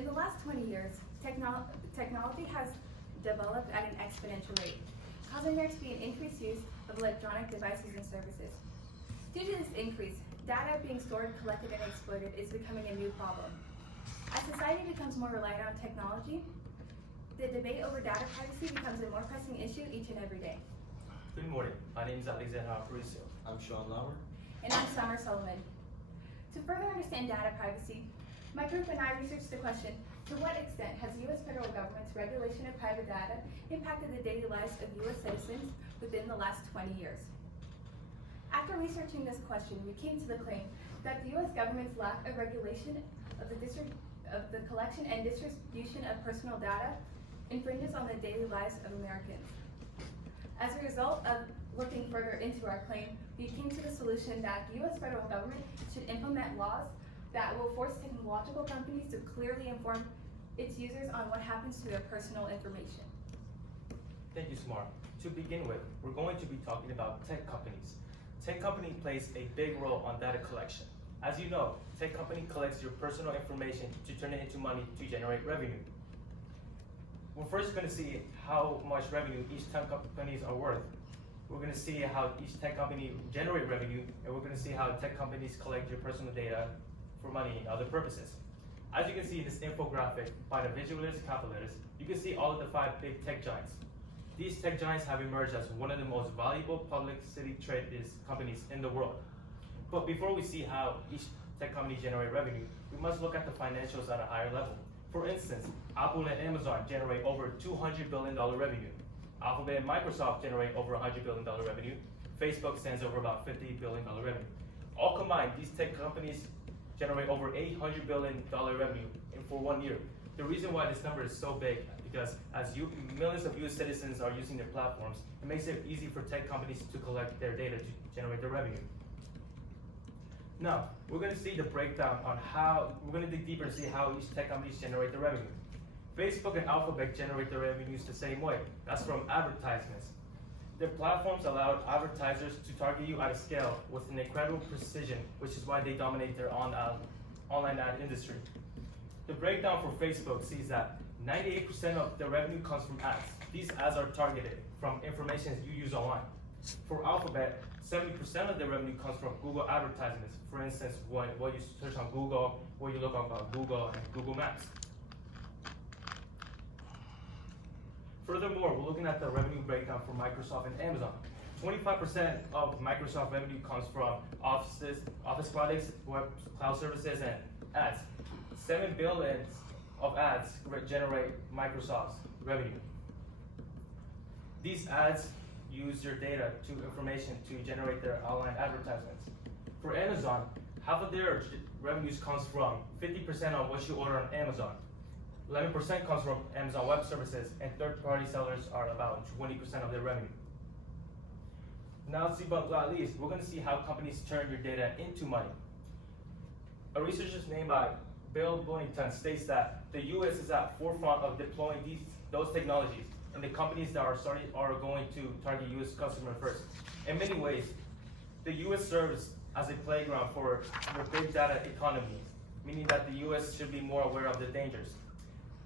In the last 20 years, technology has developed at an exponential rate, causing there to be an increased use of electronic devices and services. Due to this increase, data being stored, collected, and exploited is becoming a new problem. As society becomes more reliant on technology, the debate over data privacy becomes a more pressing issue each and every day. Good morning. My name is Alexander Aparicio. I'm Sean Lauer. And I'm Summer Sullivan. To further understand data privacy, my group and I researched the question, to what extent has U.S. federal government's regulation of private data impacted the daily lives of U.S. citizens within the last 20 years? After researching this question, we came to the claim that the U.S. government's lack of regulation of the collection and distribution of personal data infringes on the daily lives of Americans. As a result of looking further into our claim, we came to the solution that the U.S. federal government should implement laws that will force technological companies to clearly inform its users on what happens to their personal information. Thank you, Smart. To begin with, we're going to be talking about tech companies. Tech company plays a big role on data collection. As you know, tech company collects your personal information to turn it into money to generate revenue. We're first going to see how much revenue each tech companies are worth. We're going to see how each tech company generate revenue, and we're going to see how tech companies collect your personal data for money and other purposes. As you can see in this infographic by the visualist capitalists, you can see all of the 5 big tech giants. These tech giants have emerged as one of the most valuable publicly traded companies in the world. But before we see how each tech company generate revenue, we must look at the financials at a higher level. For instance, Apple and Amazon generate over $200 billion revenue. Alphabet and Microsoft generate over $100 billion revenue. Facebook stands over about $50 billion revenue. All combined, these tech companies generate over $800 billion revenue for 1 year. The reason why this number is so big, because as millions of US citizens are using their platforms, it makes it easy for tech companies to collect their data to generate their revenue. Now, we're going to see the breakdown on we're going to dig deeper and see how each tech companies generate the revenue. Facebook and Alphabet generate their revenues the same way. That's from advertisements. Their platforms allow advertisers to target you at a scale with an incredible precision, which is why they dominate their online ad industry. The breakdown for Facebook sees that 98% of the revenue comes from ads. These ads are targeted from information you use online. For Alphabet, 70% of the revenue comes from Google advertisements. For instance, what you search on Google, what you look up on Google and Google Maps. Furthermore, we're looking at the revenue breakdown for Microsoft and Amazon. 25% of Microsoft revenue comes from office products, web cloud services, and ads. 7 billion of ads generate Microsoft's revenue. These ads use your data information to generate their online advertisements. For Amazon, half of their revenues comes from 50% of what you order on Amazon. 11% comes from Amazon Web Services, and third-party sellers are about 20% of their revenue. Now, but not least, we're going to see how companies turn your data into money. A researcher named by Bill Bonington states that the U.S. is at forefront of deploying those technologies, and the companies that are going to target U.S. customers first. In many ways, the U.S. serves as a playground for the big data economy, meaning that the U.S. should be more aware of the dangers.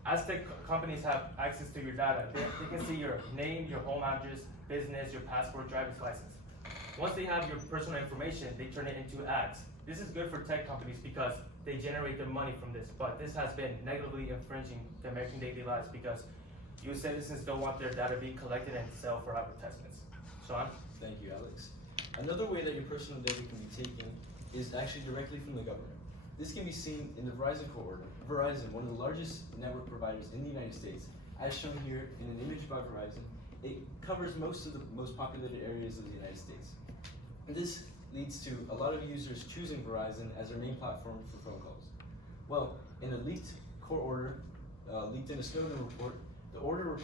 As tech companies have access to your data, they can see your name, your home address, business, your passport, driver's license. Once they have your personal information, they turn it into ads. This is good for tech companies because they generate their money from this, but this has been negatively infringing the American daily lives because US citizens don't want their data being collected and sell for advertisements. Sean? Thank you, Alex. Another way that your personal data can be taken is actually directly from the government. This can be seen in the Verizon cohort. Verizon, one of the largest network providers in the United States, as shown here in an image by Verizon, it covers most of the most populated areas of the United States. And this leads to a lot of users choosing Verizon as their main platform for phone calls. Well, in a leaked court order, leaked in a Snowden report, the order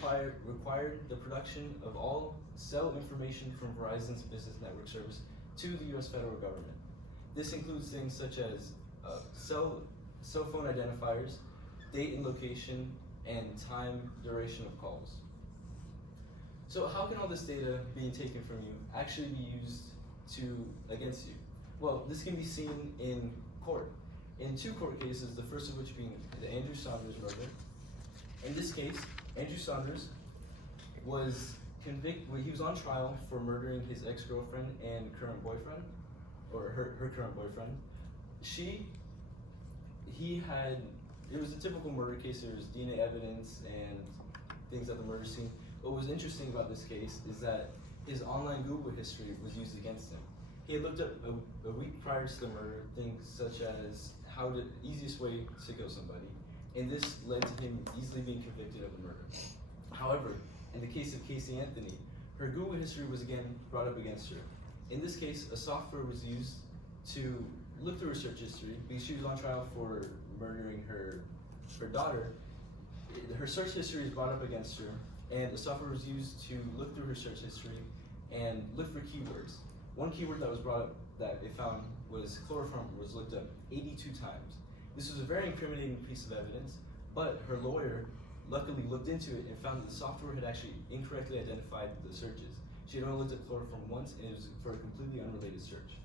required the production of all cell information from Verizon's business network service to the US federal government. This includes things such as cell phone identifiers, date and location, and time duration of calls. So how can all this data being taken from you actually be used against you? Well, this can be seen in court. In 2 court cases, the first of which being the Andrew Saunders murder. In this case, Andrew Saunders was convicted. He was on trial for murdering his ex-girlfriend and current boyfriend, or her current boyfriend. It was a typical murder case. There was DNA evidence and things at the murder scene. What was interesting about this case is that his online Google history was used against him. He had looked up a week prior to the murder things such as the easiest way to kill somebody, and this led to him easily being convicted of the murder. However, in the case of Casey Anthony, her Google history was again brought up against her. In this case, a software was used to look through her search history because she was on trial for murdering her daughter. Her search history is brought up against her, and the software was used to look through her search history and look for keywords. One keyword that was brought up that it found was chloroform, was looked up 82 times. This was a very incriminating piece of evidence, but her lawyer luckily looked into it and found that the software had actually incorrectly identified the searches. She had only looked at chloroform once, and it was for a completely unrelated search.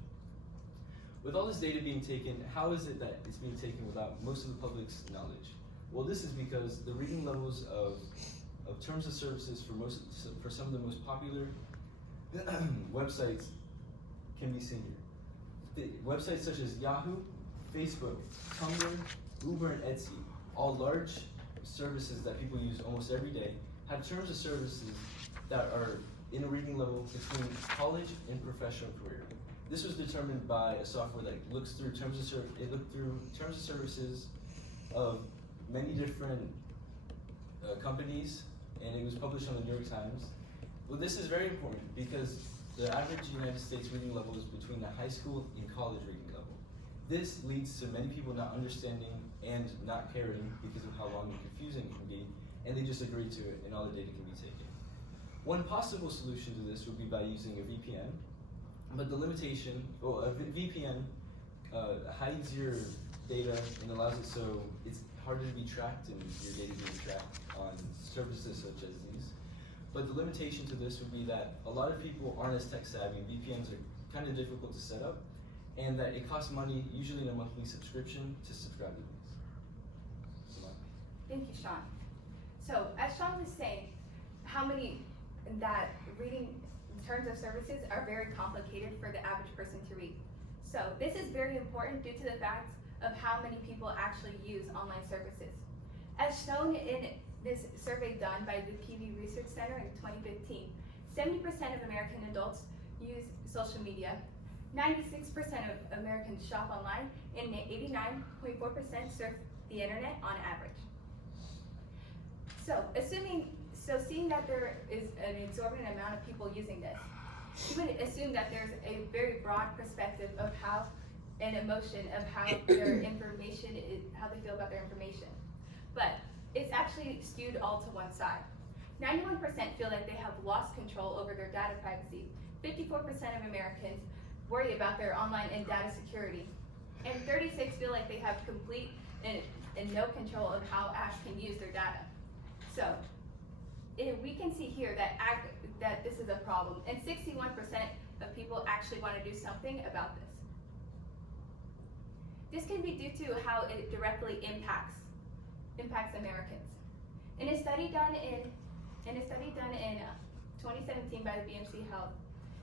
With all this data being taken, how is it that it's being taken without most of the public's knowledge? Well, this is because the reading levels of terms of services for some of the most popular websites can be seen here. Websites such as Yahoo, Facebook, Tumblr, Uber, and Etsy, all large services that people use almost every day, have terms of services that are in a reading level between college and professional career. This was determined by a software that looks through terms of services of many different companies, and it was published on the New York Times. Well, this is very important because the average United States reading level is between the high school and college reading level. This leads to many people not understanding and not caring because of how long and confusing it can be, and they just agree to it and all the data can be taken. One possible solution to this would be by using a VPN, but the limitation, a VPN hides your data and allows it so it's harder to be tracked and your data being tracked on services such as these. But the limitation to this would be that a lot of people aren't as tech savvy. VPNs are kind of difficult to set up, and that it costs money, usually in a monthly subscription, to subscribe to these. Thank you, Sean. So, as Sean was saying, that reading terms of services are very complicated for the average person to read. So, this is very important due to the fact of how many people actually use online services. As shown in this survey done by the PV Research Center in 2015, 70% of American adults use social media, 96% of Americans shop online, and 89.4% surf the internet on average. Seeing that there is an exorbitant amount of people using this, you would assume that there's a very broad perspective of how an emotion of how their information is, how they feel about their information. But it's actually skewed all to one side. 91% feel like they have lost control over their data privacy. 54% of Americans worry about their online and data security. And 36 feel like they have complete and no control of how apps can use their data. So we can see here that this is a problem, and 61% of people actually want to do something about this. This can be due to how it directly impacts Americans. In a study done in 2017 by the BMC Health,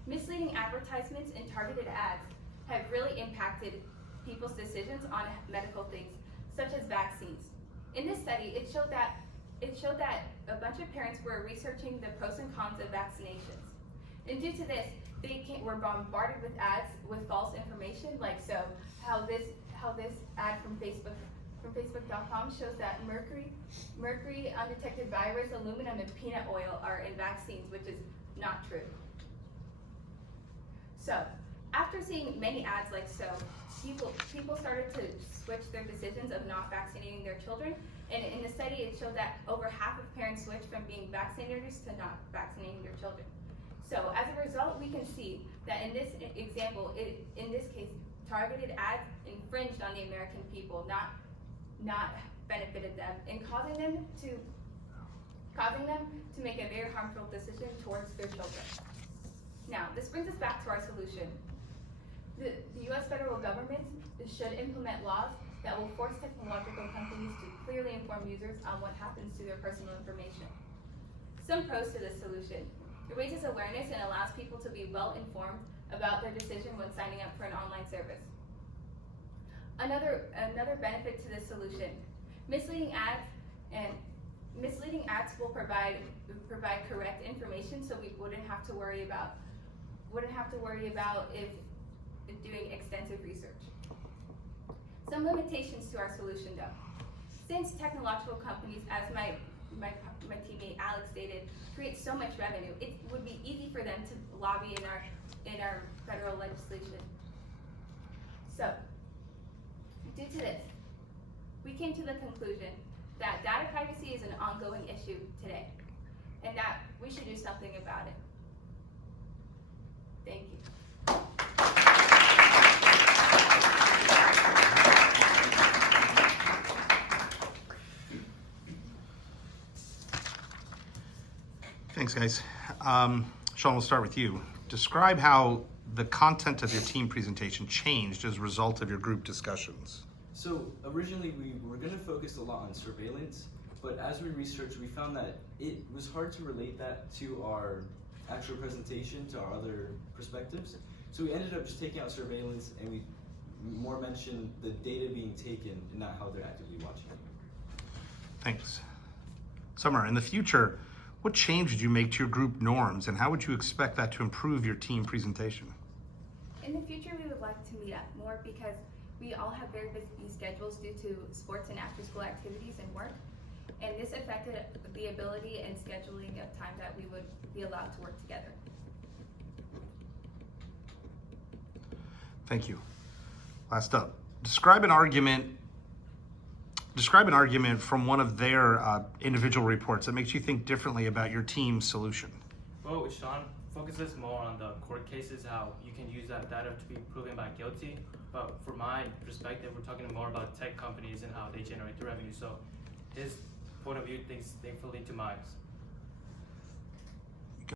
misleading advertisements and targeted ads have really impacted people's decisions on medical things, such as vaccines. In this study, it showed that a bunch of parents were researching the pros and cons of vaccinations. And due to this, they were bombarded with ads with false information, like how this ad from Facebook.com shows that mercury, undetected virus, aluminum, and peanut oil are in vaccines, which is not true. So, after seeing many ads like so, people started to switch their decisions of not vaccinating their children. And in the study, it showed that over half of parents switched from being vaccinators to not vaccinating their children. So as a result, we can see that in this example, in this case, targeted ads infringed on the American people, not benefited them, and causing them to make a very harmful decision towards their children. Now, this brings us back to our solution. The U.S. federal government should implement laws that will force technological companies to clear inform users on what happens to their personal information. Some pros to this solution. It raises awareness and allows people to be well informed about their decision when signing up for an online service. Another benefit to this solution, misleading ads will provide correct information, so we wouldn't have to worry about if doing extensive research. Some limitations to our solution though. Since technological companies, as my teammate Alex stated, create so much revenue, it would be easy for them to lobby in our federal legislation. So, due to this, we came to the conclusion that data privacy is an ongoing issue today, and that we should do something about it. Thank you. Thanks, guys. Sean, we'll start with you. Describe how the content of your team presentation changed as a result of your group discussions. So originally we were going to focus a lot on surveillance, but as we researched, we found that it was hard to relate that to our actual presentation, to our other perspectives. So we ended up just taking out surveillance, and we more mentioned the data being taken and not how they're actively watching it. Thanks. Summer, in the future, what change would you make to your group norms, and how would you expect that to improve your team presentation? In the future, we would like to meet up more because we all have very busy schedules due to sports and after-school activities and work. And this affected the ability and scheduling of time that we would be allowed to work together. Thank you. Last up, describe an argument from one of their individual reports that makes you think differently about your team's solution. Well, Sean focuses more on the court cases, how you can use that data to be proven by guilty. But from my perspective, we're talking more about tech companies and how they generate the revenue. So his point of view thinks differently to mine.